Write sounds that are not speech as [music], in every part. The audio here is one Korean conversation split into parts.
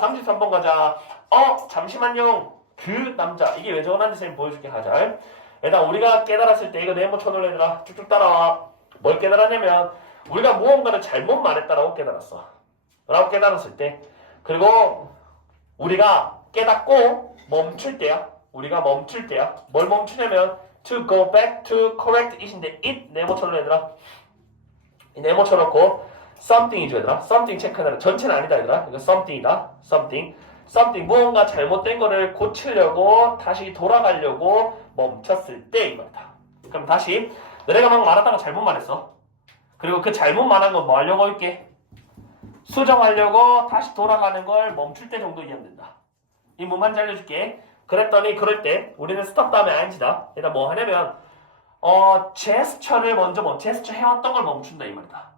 33번 가자. 어, 잠시만요. 그 남자. 이게 왜 저러는지 쌤 보여줄게 하자. 일단 우리가 깨달았을 때 이거 네모 얘들아 쭉쭉 따라와. 뭘 깨달았냐면 우리가 무언가를 잘못 말했다라고 깨달았어. 라고 깨달았을 때 그리고 우리가 깨닫고 멈출 때야. 우리가 멈출 때야. 뭘 멈추냐면 to go back to correct it인데 it 네모. 이 네모 쳐놓고 something이죠 얘들아. something 체크하는 전체는 아니다 얘들아. 이거 something이다. something. something 무언가 잘못된 거를 고치려고 다시 돌아가려고 멈췄을 때 이거다. 그럼 다시 너네가 막 말하다가 잘못 말했어. 그리고 그 잘못 말한 건 뭐 하려고 할게? 수정하려고 다시 돌아가는 걸 멈출 때 정도 이해하면 된다. 이 문만 알려줄게. 그랬더니 그럴 때 우리는 스톱 다음에 ING다. 일단 뭐 하냐면 어 제스처를 먼저 멈 제스처 해왔던 걸 멈춘다 이 말이다.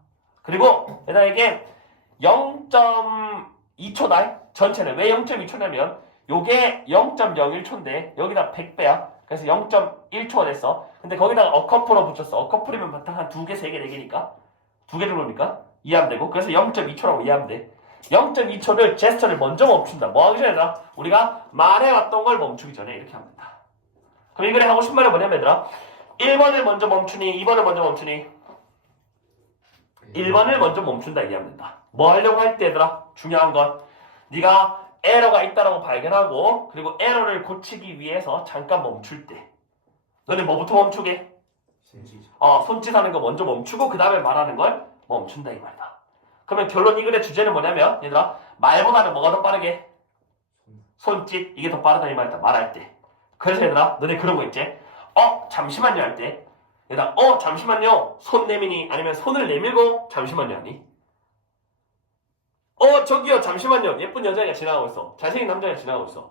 그리고 얘들아 이게 0.2초다. 전체는 왜 0.2초냐면 요게 0.01초인데 여기다 100배야. 그래서 0.1초가 됐어. 근데 거기다가 어커플로 붙였어. 어커플이면 바탕 한 두 개, 세 개, 네 개니까 두 개 정도니까 이해하면 되고 그래서 0.2초라고 이해하면 돼. 0.2초를 제스처를 먼저 멈춘다. 뭐 하기 전에 나 우리가 말해왔던 걸 멈추기 전에 이렇게 하면 된다. 그럼 이 글에 하고 싶은 말이 뭐냐면 얘들아 1번을 먼저 멈추니 2번을 먼저 멈추니 1번을 먼저 멈춘다 된다. 뭐 하려고 할 때 얘들아 중요한 건 네가 에러가 있다라고 발견하고 그리고 에러를 고치기 위해서 잠깐 멈출 때 너네 뭐부터 멈추게? 어, 손짓하는 거 먼저 멈추고 그 다음에 말하는 걸 멈춘다 이 말이다. 그러면 결론 이 글의 주제는 뭐냐면 얘들아 말보다는 뭐가 더 빠르게? 손짓 이게 더 빠르다 이 말이다 말할 때. 그래서 얘들아 너네 그런 거 있지? 어 잠시만요 할 때 얘들아 어 잠시만요 손 내미니 아니면 손을 내밀고 잠시만요 하니? 어 저기요 잠시만요 예쁜 여자가 지나가고 있어 잘생긴 남자가 지나가고 있어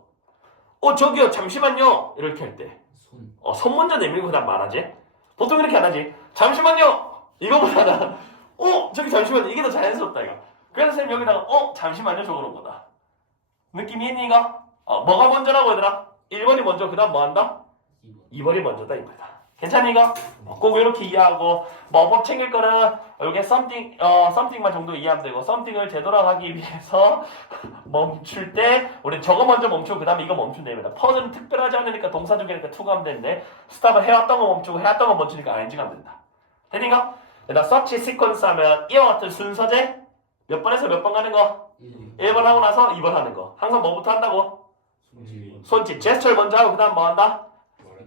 어 저기요 잠시만요 이렇게 할때 손. 어, 손 먼저 내밀고 그다음 말하지. 보통 이렇게 안 하지. 잠시만요. 이거보다는 어 저기 잠시만요. 이게 더 자연스럽다 이거. 그래서 쌤 여기다가 어 잠시만요 적어놓은 거다. 느낌이 있니 이거? 어 뭐가 먼저라고 얘들아? 1번이 먼저 그 다음 뭐 한다? 2번. 2번이 먼저다 이 말이다. 괜찮니 이거? 어, 꼭 이렇게 이해하고 뭐법 챙길 거는 여기 something 어 something만 정도 이해하면 되고 something을 되돌아가기 위해서 [laughs] 멈출 때 우리 저거 먼저 멈추고 그다음에 이거 멈추면 됩니다. 퍼즐은 특별하지 않으니까 동사 중이니까 투가 하면 되는데 스탑을 해왔던 거 멈추고 해왔던 거 멈추니까 ing가 하면 된다. 되니까? 일단 서치 시퀀스 하면 이와 같은 순서제 몇 번에서 몇 번 가는 거? 1. 1번 하고 나서 2번 하는 거. 항상 뭐부터 한다고? 손짓, 제스처를 먼저 하고 그다음 뭐 한다?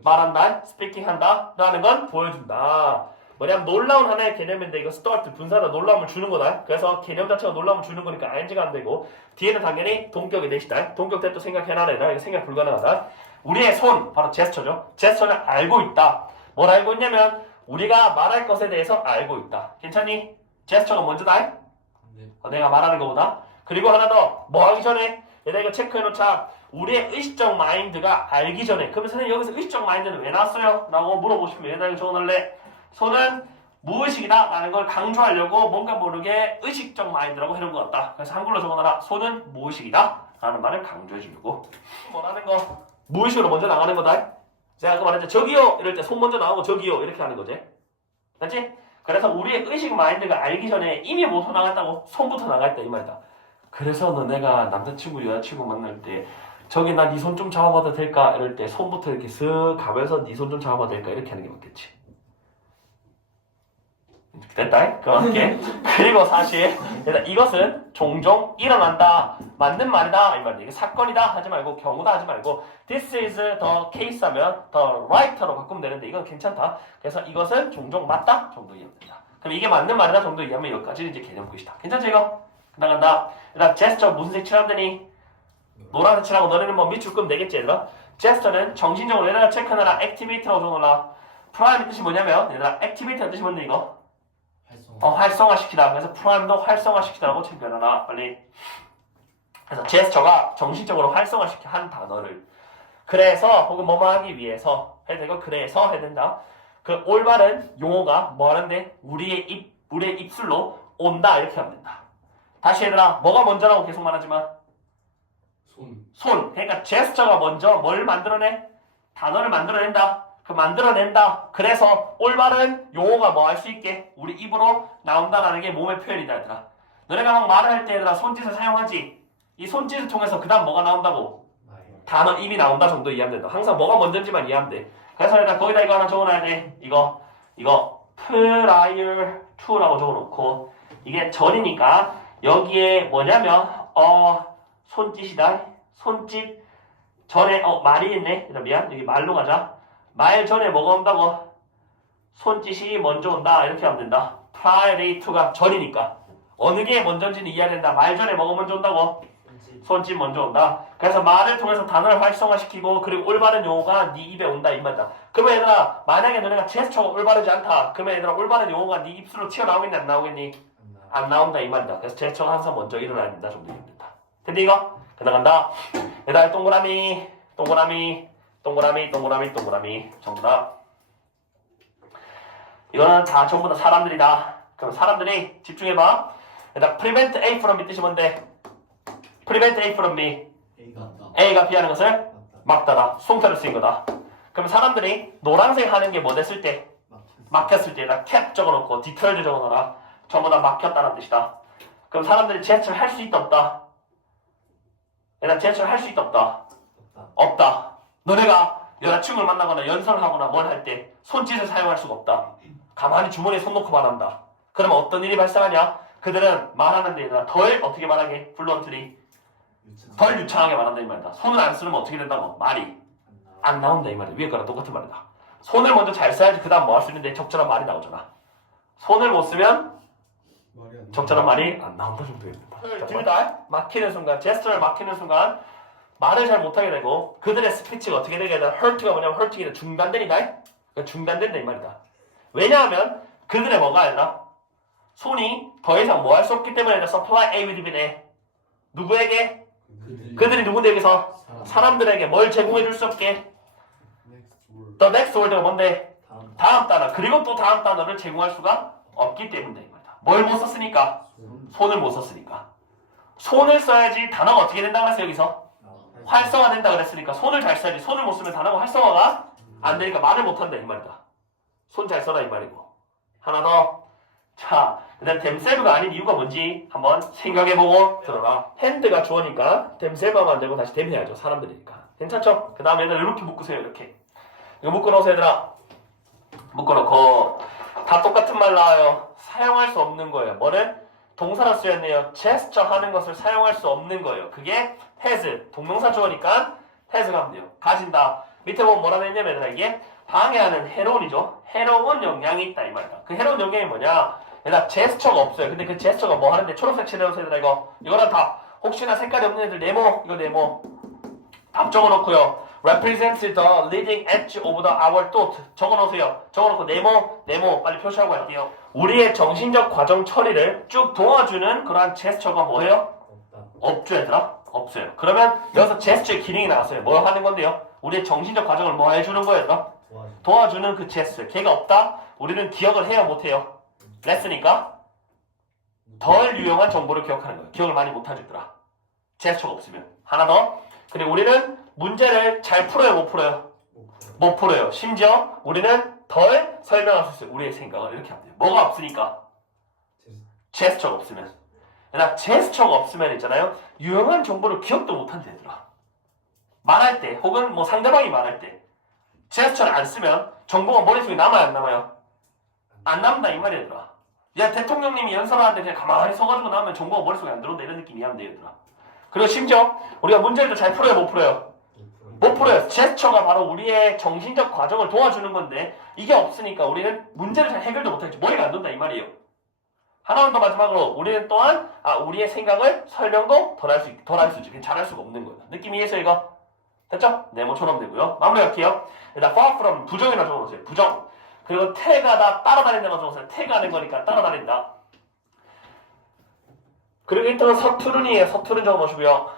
말한다, 스피킹 한다, 라는 건 보여준다. 뭐냐면 놀라운 하나의 개념인데 이거 스타트 분사다 놀라움을 주는 거다. 그래서 개념 자체가 놀라움을 주는 거니까 ing가 안 되고 뒤에는 당연히 동격이 되시다. 동격 때 또 생각해놔라. 이거 생각 불가능하다. 우리의 손, 바로 제스처죠. 제스처는 알고 있다. 뭘 알고 있냐면 우리가 말할 것에 대해서 알고 있다. 괜찮니? 제스처가 먼저다. 네. 어, 내가 말하는 것보다. 그리고 하나 더, 뭐 하기 전에, 얘들아 이거 체크해놓자. 우리의 의식적 마인드가 알기 전에. 그러면 선생님 여기서 의식적 마인드는 왜 나왔어요? 라고 물어보시면 이거 적어놓을래? 손은 무의식이다 라는 걸 강조하려고 뭔가 모르게 의식적 마인드라고 해놓은 것 같다. 그래서 한글로 적어놔라. 손은 무의식이다 라는 말을 강조해 주려고. 뭐라는 거? 무의식으로 먼저 나가는 거다. 제가 아까 말했죠. 저기요! 이럴 때 손 먼저 나가고 저기요! 이렇게 하는 거지. 맞지? 그래서 우리의 의식 마인드가 알기 전에 이미 뭐부터 나갔다고? 손부터 나갔다 이 말이다. 그래서 너네가 남자친구 여자친구 만날 때 저기 나 네 손 좀 잡아봐도 될까? 이럴 때 손부터 이렇게 쓱 가면서 네 손 좀 잡아봐도 될까? 이렇게 하는 게 맞겠지. 됐다. 그렇게. [laughs] 그리고 사실 일단 이것은 종종 일어난다. 맞는 말이다. 이 말이야. 이게 사건이다 하지 말고 경우다 하지 말고 this is the case 하면 the right로 바꾸면 되는데 이건 괜찮다. 그래서 이것은 종종 맞다 정도 이해하면 된다. 그럼 이게 맞는 말이다 정도 이해하면 여기까지 이제 개념 끝이다. 괜찮지 이거? 나간다. 일단 제스처 무슨 색 칠하면 되니? 노란 색 칠하고 너네는 뭐 밑줄 끄면 되겠지 얘들아? 제스처는 정신적으로 얘들아 체크하라 액티비티라고 적어놓으라. 프라임의 뜻이 뭐냐면 얘들아 액티비티의 뜻이 뭔데 이거? 활성. 어, 활성화시키다. 그래서 프라임도 활성화시키다라고 챙겨놔라. 빨리. 그래서 제스처가 정신적으로 활성화시키 한 단어를. 그래서 혹은 뭐뭐 하기 위해서 해야 되고 그래서 해야 된다. 그 올바른 용어가 뭐 하는데 우리의 입 우리의 입술로 온다 이렇게 하면 된다. 다시 얘들아 뭐가 먼저라고 계속 말하지만 손. 손 그러니까 제스처가 먼저 뭘 만들어내 단어를 만들어낸다. 그 만들어낸다. 그래서 올바른 용어가 뭐 할 수 있게 우리 입으로 나온다라는 게 몸의 표현이다 얘들아. 너네가 막 말을 할 때 얘들아 손짓을 사용하지. 이 손짓을 통해서 그 다음 뭐가 나온다고? 단어 이미 나온다 정도 이해하면 된다. 항상 뭐가 먼저인지만 이해하면 돼. 그래서 일단 거기다 이거 하나 적어놔야 돼. 이거 이거 prior to라고 적어놓고 이게 전이니까 여기에 뭐냐면 어 손짓이다. 손짓 전에 어 말이 있네. 미안 여기 말로 가자. 말 전에 뭐가 온다고? 손짓이 먼저 온다 이렇게 하면 된다. to가 전이니까 어느 게 먼저인지는 이해해야 된다. 말 전에 뭐가 먼저 온다고? 손짓. 먼저 온다. 그래서 말을 통해서 단어를 활성화시키고 그리고 올바른 용어가 네 입에 온다 이 말이다. 그러면 얘들아 만약에 너네가 제스처가 올바르지 않다. 그러면 얘들아 올바른 용어가 네 입술로 튀어나오겠니 안 나오겠니? 안 나온다 이 말이다. 그래서 제스처가 항상 먼저 일어나야 된다 정도 이해면 된다. 근데 이거 그나간다. 얘들아 동그라미 동그라미 동그라미 동그라미 동그라미 전부 다 이거는 다 전부 다 사람들이다. 그럼 사람들이 집중해봐. 얘들아 prevent A from B 뜻이 뭔데? prevent A from B A가 B하는 것을. 막다다. 송태로 쓰인 거다. 그럼 사람들이 노란색 하는 게 뭐 됐을 때? 막혔을 때나 캡 적어놓고 디테일드 적어놓어라. 전부 다 막혔다는 뜻이다. 그럼 사람들이 지하철 할수 있다 없다? 일단 지하철 할수 있다 없다? 없다. 없다. 너네가 여자친구를 만나거나 연설하거나 뭘 할 때 손짓을 사용할 수가 없다. 가만히 주머니에 손 놓고 말한다. 그러면 어떤 일이 발생하냐? 그들은 말하는 데에다 덜 어떻게 말하게? 유치원. 덜 유창하게 말한다 이 말이다. 손을 안 쓰면 어떻게 된다고? 말이 안 나온다 이 말이야. 위에 거랑 똑같은 말이다. 손을 먼저 잘 써야지 그 다음 뭐 할 수 있는데 적절한 말이 나오잖아. 손을 못 쓰면 적절한 말이 안 나온다 정도 됩니다. 둘다 막히는 순간, 제스처를 막히는 순간 말을 잘 못하게 되고 그들의 스피치가 어떻게 되게 되나 hurt가 뭐냐면 hurting이 중단된이다. 그러니까 중단된다 이 말이다. 왜냐하면 그들의 뭐가 아니라 손이 더 이상 뭐 할 수 없기 때문에 아니라 supply A with B네. 누구에게? 그들이 그들이 누군데 여기서? 사람. 사람들에게 뭘 제공해 줄 수 없게? Next word. The next word가 뭔데? 다음. 다음 단어 그리고 또 다음 단어를 제공할 수가 없기 말이다. 뭘못 썼으니까? 손. 손을 못 썼으니까. 손을 써야지 단어가 어떻게 된다고 했어 여기서? 나와. 활성화 된다 그랬으니까 손을 잘 써야지. 손을 못 쓰면 단어가 활성화가 안 되니까 말을 못 한다 이 말이다. 손 잘 써라 이 말이고. 하나 더. 자, 그다음 댐세브가 아닌 이유가 뭔지 한번 생각해보고 들어라. 핸드가 주어니까 댐세브 하면 안 되고 다시 댐 해야죠. 사람들이니까. 괜찮죠? 그 다음에 얘들 이렇게 묶으세요. 이렇게. 이거 묶어놓으세요 얘들아. 묶어놓고 다 똑같은 말 나와요. 사용할 수 없는 거예요. 뭐를? 동사로 쓰였네요. 제스처 하는 것을 사용할 수 없는 거예요. 그게 has 동명사 주어니까 has가 하면 돼요. 가진다. 밑에 보면 뭐라 했냐면 얘들아 이게 방해하는 해로운이죠. 해로운 영향이 있다 이 말이다. 그 해로운 영향이 뭐냐? 얘들아 제스처가 없어요. 근데 그 제스처가 뭐 하는데 초록색 칠해놓으세요 얘들아 이거. 이거는 답. 혹시나 색깔이 없는 애들 네모 이거 네모. 답 적어놓고요. Represents the leading edge of the our thought 적어놓으세요. 적어놓고 네모 네모 빨리 표시하고 할게요. 우리의 정신적 과정 처리를 쭉 도와주는 그러한 제스처가 뭐예요? 없죠 얘들아? 없어요. 그러면 여기서 제스처의 기능이 나왔어요. 뭐 하는 건데요? 우리의 정신적 과정을 뭐 해주는 거예요 얘들아? 도와주는 그 제스처. 걔가 없다? 우리는 기억을 해야 못해요. 레스니까 덜 유용한 정보를 기억하는 거예요. 기억을 많이 얘들아. 제스처가 없으면. 하나 더. 그리고 우리는 문제를 잘 풀어요 못 풀어요? 못 풀어. 못 풀어요. 심지어 우리는 덜 설명할 수 있어요. 우리의 생각을 이렇게 하면 돼요. 뭐가 없으니까? 제스- 제스처가 없으면. 나 제스처가 없으면 있잖아요. 유용한 정보를 기억도 못한대 얘들아. 말할 때 혹은 뭐 상대방이 말할 때 제스처를 안 쓰면 정보가 머릿속에 남아요 안 남아요? 안 남다 이 말이야 얘들아. 야 대통령님이 연설하는데 그냥 가만히 서가지고 나오면 정보가 머릿속에 안 들어온다 이런 느낌이 하면 돼요 얘들아. 그리고 심지어 우리가 문제를 잘 풀어요 못 풀어요? 풀어요. 제스처가 바로 우리의 정신적 과정을 도와주는 건데 이게 없으니까 우리는 문제를 잘 해결도 못하겠지. 머리가 안 돈다 이 말이에요. 하나만 더 마지막으로 우리는 또한 아 우리의 생각을 설명도 덜 할 수 덜 할 수 있지. 잘할 수가 없는 거예요. 느낌이 이해해서 이거 됐죠? 네모처럼 되고요. 마무리할게요. 일단 far from 부정이라 적어놓으세요. 부정. 그리고 태가 다 따라다닌다고 적어놓으세요. 태가는 거니까 따라다닌다. 그리고 일단은 서투른이에요. 서투른 적어놓으시고요.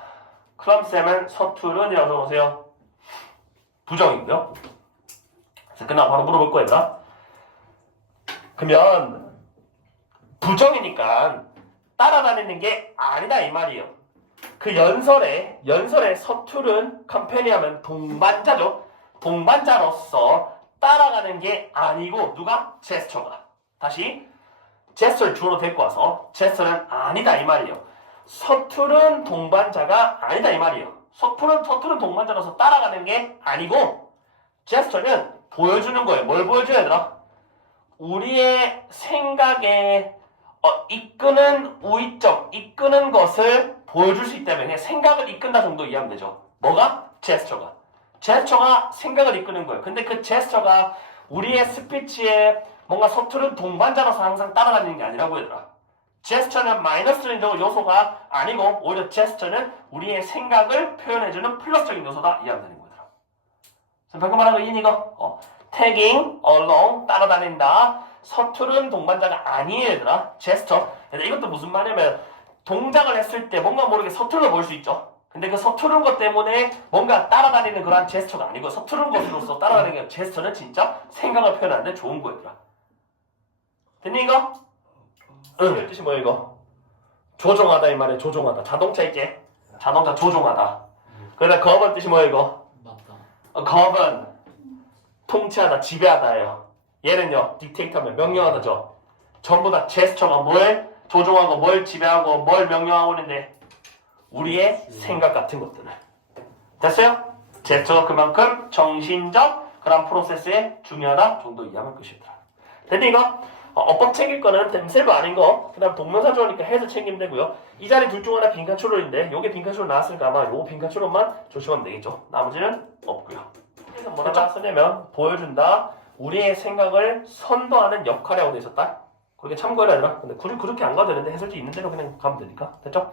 클럼쌤은 서투른이라고 적어놓으세요. 부정이고요. 그래서 그날 바로 물어볼 거예요. 그러면 부정이니까 따라다니는 게 아니다 이 말이에요. 그 연설에 연설에 서투른 컴패니하면 동반자죠. 동반자로서 따라가는 게 아니고 누가 제스처가 다시 제스처를 주어로 데리고 와서 제스처는 아니다 이 말이에요. 서투른 동반자가 아니다 이 말이에요. 서투른 서투른 동반자로서 따라가는 게 아니고 제스처는 보여주는 거예요. 뭘 보여줘야 되나? 우리의 생각에 어, 이끄는 우위점, 이끄는 것을 보여줄 수 있다면 그냥 생각을 이끈다 정도 이해하면 되죠. 뭐가? 제스처가. 제스처가 생각을 이끄는 거예요. 근데 그 제스처가 우리의 스피치에 뭔가 서투른 동반자로서 항상 따라다니는 게 아니라고 얘들아. 제스처는 마이너스적인 요소가 아니고 오히려 제스처는 우리의 생각을 표현해주는 플러스적인 요소다 거더라. 그래서 방금 말한 거 이해니 이거? 어, tagging along 따라다닌다. 서투른 동반자가 아니에요 얘들아. 제스처. 이것도 무슨 말이냐면 동작을 했을 때 뭔가 모르게 걸볼수 있죠. 근데 그 서투른 것 때문에 뭔가 따라다니는 그런 제스처가 아니고 서투른 것으로서 따라다니는 게 제스처는 진짜 생각을 표현하는데 좋은 거였더라. 됐니 이거? 응. 이 뜻이 뭐야 이거? 조종하다 이 말이야 조종하다. 자동차 있지? 자동차 조종하다. 그러다 겁은 뜻이 뭐야 이거? 맞다. 어, 겁은 통치하다, 지배하다예요. 얘는요, 딕테이터면 명령하다죠. 전부 다 제스처가 뭘 조종하고 뭘 지배하고 뭘 명령하고 있는데 우리의 생각 같은 것들을. 됐어요? 제스처가 그만큼 정신적 그런 프로세스에 중요하다 정도 이해하면 끝이더라. 됐니 이거? 어, 어법 챙길 거는 댐셀브 아닌 거, 그 다음 동명사 좋으니까 해서 챙기면 되고요. 이 자리 둘 중 하나 빈칸 추론인데, 요게 빈칸 추론 나왔으니까 아마 요 빈칸 추론만 조심하면 되겠죠. 나머지는 없고요. 그래서 뭐라 나왔었냐면, 보여준다. 우리의 생각을 선도하는 역할이라고 돼 있었다. 그게 참고해야 되나? 근데 굳이 그렇게 안 가도 되는데 해설지 있는 대로 그냥 가면 되니까. 됐죠?